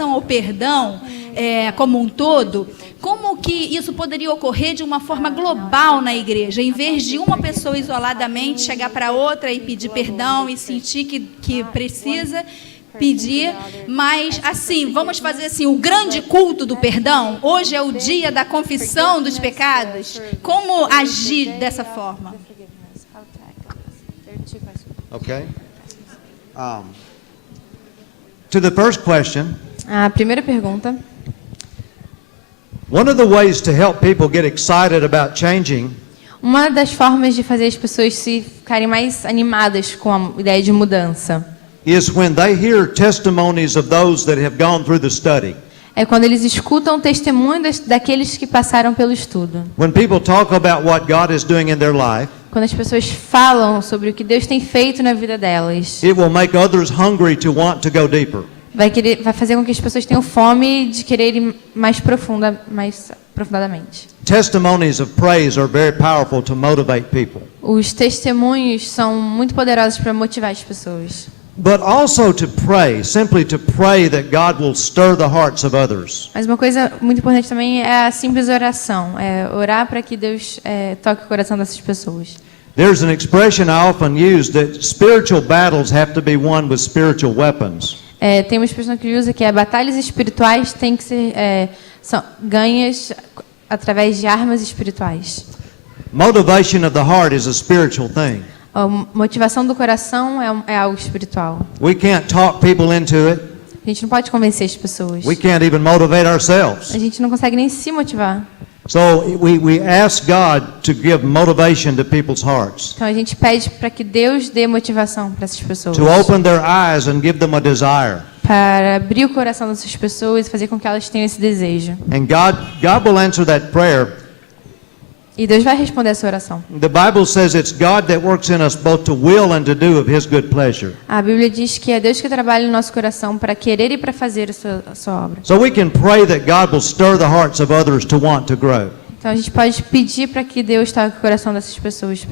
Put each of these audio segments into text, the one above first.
ao perdão como um todo, como que isso poderia ocorrer de uma forma global na igreja, em vez de uma pessoa isoladamente chegar para outra e pedir perdão e sentir que precisa pedir, mas assim, vamos fazer assim, o grande culto do perdão. Hoje é o dia da confissão dos pecados. Como agir dessa forma? Okay. To the first question, A primeira pergunta. one of the ways to help people get excited about changing Uma das formas de fazer as pessoas se ficarem mais animadas com a ideia de mudança is when they hear testimonies of those that have gone through the study. é quando eles escutam testemunhos daqueles que passaram pelo estudo. When people talk about what God is doing in their life, Quando as pessoas falam sobre o que Deus tem feito na vida delas, it will make others hungry to want to go deeper. vai fazer com que as pessoas tenham fome de querer ir mais profundamente. Testimonies of praise are very powerful to motivate people. Os testemunhos são muito poderosos para motivar as pessoas. But also to pray, simply to pray that God will stir the hearts of others. Mas uma coisa muito importante também é a simples oração, é orar para que Deus toque o coração dessas pessoas. There's an expression I often use that spiritual battles have to be won with spiritual weapons. Tem uma expressão que usa que batalhas espirituais têm que ser são ganhas através de armas espirituais. Motivation of the heart is a spiritual thing. A motivação do coração é algo espiritual. We can't talk people into it. A gente não pode convencer as pessoas. We can't even motivate ourselves. A gente não consegue nem se motivar. So we ask God to give motivation to people's hearts, Então a gente pede para que Deus dê motivação para essas pessoas. to open their eyes and give them a desire. Para abrir o coração dessas pessoas e fazer com que elas tenham esse desejo. And God will answer that prayer. E Deus vai responder essa oração. The Bible says it's God that works in us both to will and to do of His good pleasure. A Bíblia diz que é Deus que trabalha no nosso coração para querer e para fazer a sua obra. So we can pray that God will stir the hearts of others to want to grow. Então a gente pode pedir para que Deus toque o coração dessas pessoas,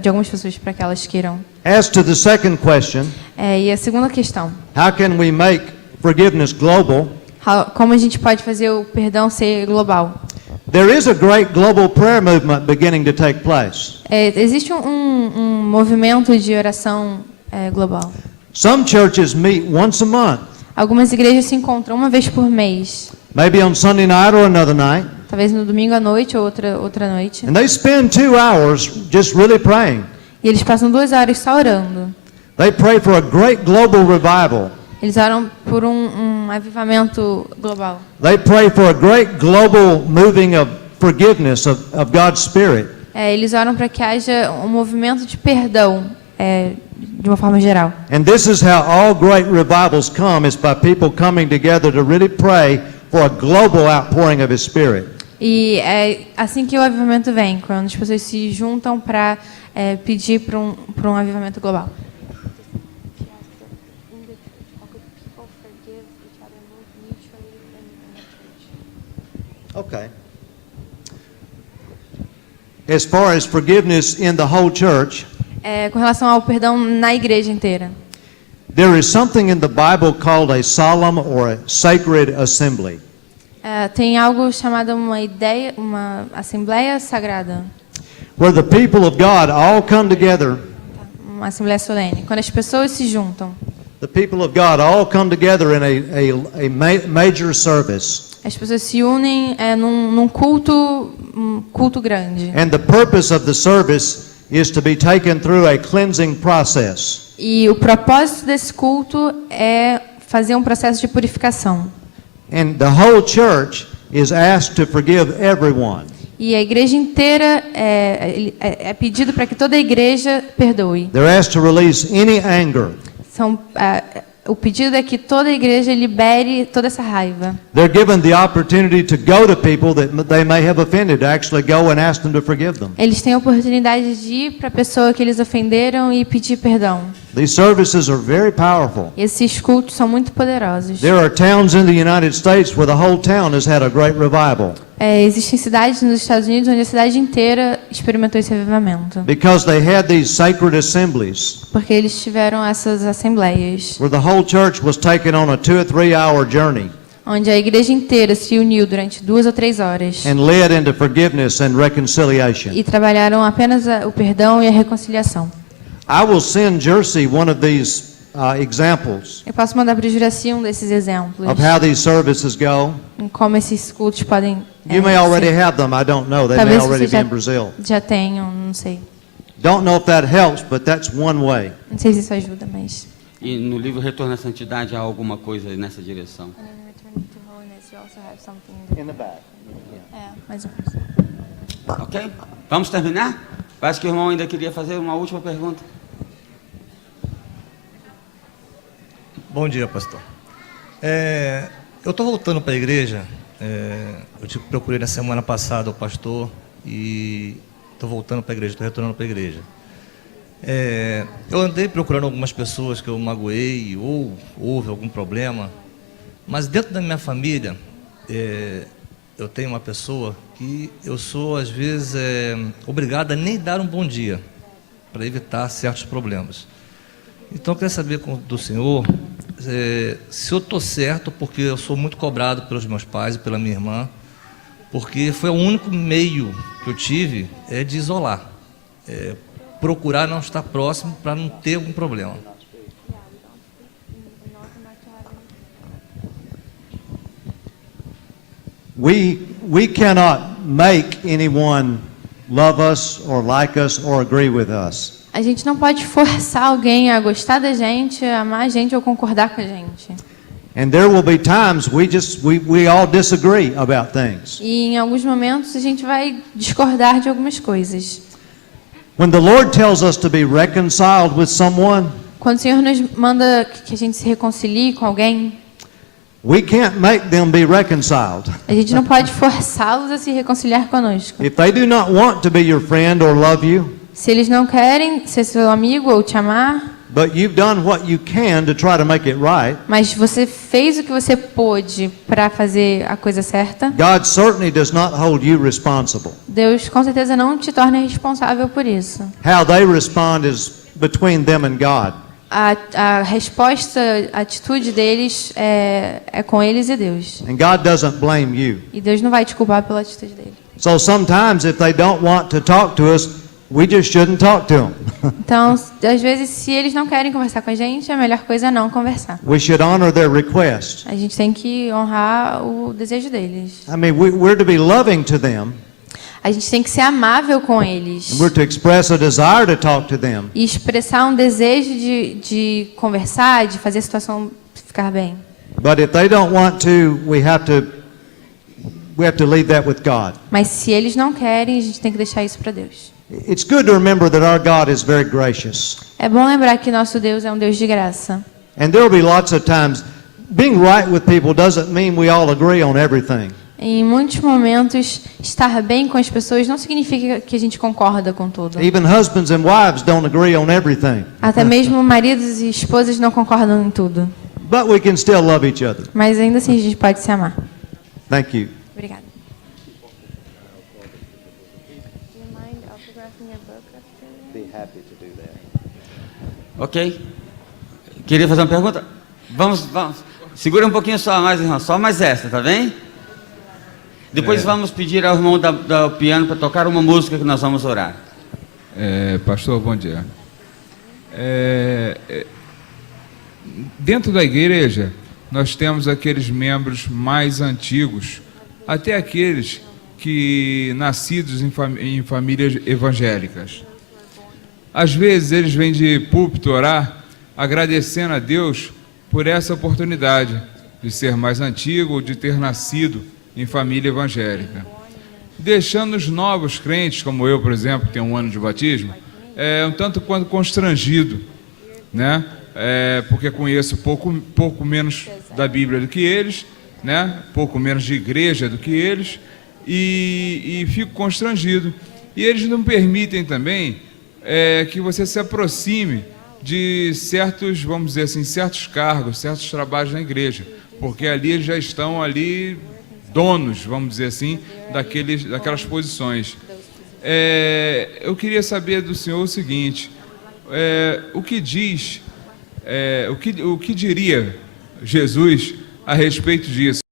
de algumas pessoas, para que elas queiram. As to the second question, E a segunda questão, how can we make forgiveness global? como a gente pode fazer o perdão ser global? There is a great global prayer movement beginning to take place. Existe um movimento de oração global. Some churches meet once a month, Algumas igrejas se encontram uma vez por mês, maybe on Sunday night or another night, talvez no domingo à noite ou outra noite. and they spend 2 hours just really praying. E eles passam 2 horas só orando. They pray for a great global revival. Eles oram por um avivamento global. They pray for a great global moving of forgiveness of God's Spirit. Eles oram para que haja um movimento de perdão, de uma forma geral. And this is how all great revivals come, is by people coming together to really pray for a global outpouring of His Spirit. E é assim que o avivamento vem, quando as pessoas se juntam para pedir para um avivamento global. Okay. As far as forgiveness in the whole church, Com relação ao perdão na igreja inteira, there is something in the Bible called a solemn or a sacred assembly. tem algo chamado uma assembleia sagrada, Where the people of God all come together, uma assembleia solene, quando as pessoas se juntam. the people of God all come together in a major service. As pessoas se unem num culto grande. And the purpose of the service is to be taken through a cleansing process. E o propósito desse culto é fazer um processo de purificação. And the whole church is asked to forgive everyone. E a igreja inteira é pedido para que toda a igreja perdoe. They're asked to release any anger. O pedido é que toda a igreja libere toda essa raiva. They're given the opportunity to go to people that they may have offended, to actually go and ask them to forgive them. Eles têm a oportunidade de ir para a pessoa que eles ofenderam e pedir perdão. These services are very powerful. Esses cultos são muito poderosos. There are towns in the United States where the whole town has had a great revival. Existem cidades nos Estados Unidos onde a cidade inteira experimentou esse avivamento. because they had these sacred assemblies Porque eles tiveram essas assembleias, where the whole church was taken on a 2 or 3 hour journey onde a igreja inteira se uniu durante 2 ou 3 horas and led into forgiveness and reconciliation. e trabalharam apenas o perdão e a reconciliação. I will send Jersey one of these examples Eu posso mandar para o Juraci um desses exemplos, of how these services go. em como esses cultos podem... You may already have them, I don't know. They may Talvez already você be in Brazil. já tenham, não sei. Don't know if that helps, but that's one way. Não sei se isso ajuda, mas... E no livro Retorno à Santidade há alguma coisa nessa direção. In the back. Mais ou menos. Ok? Vamos terminar? Parece que o irmão ainda queria fazer uma última pergunta. Bom dia, pastor. Eu estou voltando para a igreja. Eu te procurei na semana passada o pastor e estou voltando para a igreja, estou retornando para a igreja. Eu andei procurando algumas pessoas que eu magoei ou houve algum problema, mas dentro da minha família eu tenho uma pessoa que eu sou às vezes obrigado a nem dar um bom dia para evitar certos problemas. Então eu queria saber do senhor se eu estou certo, porque eu sou muito cobrado pelos meus pais e pela minha irmã, porque foi o único meio que eu tive de isolar, procurar não estar próximo para não ter algum problema. We cannot make anyone love us or like us or agree with us. A gente não pode forçar alguém a gostar da gente, a amar a gente ou concordar com a gente. And there will be times we all disagree about things. E em alguns momentos a gente vai discordar de algumas coisas. When the Lord tells us to be reconciled with someone, Quando o Senhor nos manda que a gente se reconcilie com alguém, we can't make them be reconciled. a gente não pode forçá-los a se reconciliar conosco. If they do not want to be your friend or love you, Se eles não querem ser seu amigo ou te amar, but you've done what you can to try to make it right, mas você fez o que você pôde para fazer a coisa certa, God certainly does not hold you responsible. Deus com certeza não te torna responsável por isso. How they respond is between them and God. A resposta, a atitude deles é com eles e Deus. And God doesn't blame you. E Deus não vai te culpar pela atitude dele. So sometimes if they don't want to talk to us, we just shouldn't talk to them. Então, às vezes, se eles não querem conversar com a gente, a melhor coisa é não conversar. We should honor their request. A gente tem que honrar o desejo deles. I mean, we're to be loving to them, A gente tem que ser amável com eles. and we're to express a desire to talk to them. E expressar um desejo de conversar, de fazer a situação ficar bem. But if they don't want to, we have to leave that with God. Mas se eles não querem, a gente tem que deixar isso para Deus. It's good to remember that our God is very gracious. É bom lembrar que nosso Deus é um Deus de graça. And there will be lots of times, being right with people doesn't mean we all agree on everything. Em muitos momentos, estar bem com as pessoas não significa que a gente concorda com tudo. Even husbands and wives don't agree on everything. Até mesmo maridos e esposas não concordam em tudo. But we can still love each other. Mas ainda assim a gente pode se amar. Thank you. Obrigada. Ok? Queria fazer uma pergunta? Vamos. Segura um pouquinho só mais, irmão. Só mais essa, tá bem? Depois vamos pedir ao irmão do piano para tocar uma música que nós vamos orar. Pastor, bom dia. Dentro da igreja, nós temos aqueles membros mais antigos, até aqueles que nascidos em famílias evangélicas. Às vezes eles vêm de púlpito orar, agradecendo a Deus por essa oportunidade de ser mais antigo ou de ter nascido em família evangélica. Deixando os novos crentes, como eu, por exemplo, que tenho 1 ano de batismo, um tanto quanto constrangido, né? Porque conheço pouco menos da Bíblia do que eles, né? Pouco menos de igreja do que eles, e fico constrangido. E eles não permitem também que você se aproxime de certos, vamos dizer assim, certos cargos, certos trabalhos na igreja, porque ali eles já estão ali donos, vamos dizer assim, daquelas posições. Eu queria saber do senhor o seguinte: o que diria Jesus a respeito disso?